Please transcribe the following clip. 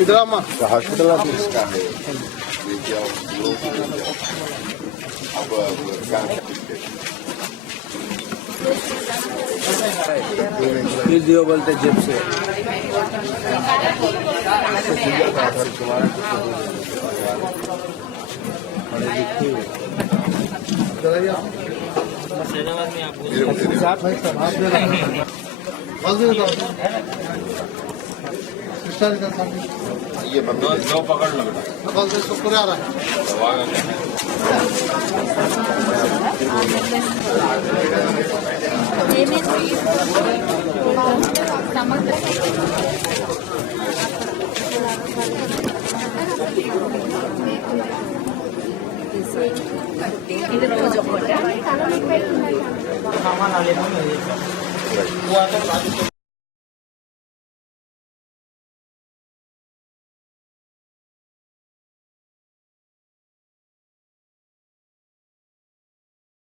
ఇదమ్మా హాస్పిటల్ दियो बोलते जेब से ये दो पकड़ लो बेटा पूरा आ रहा ఇది రోజు ఒకటి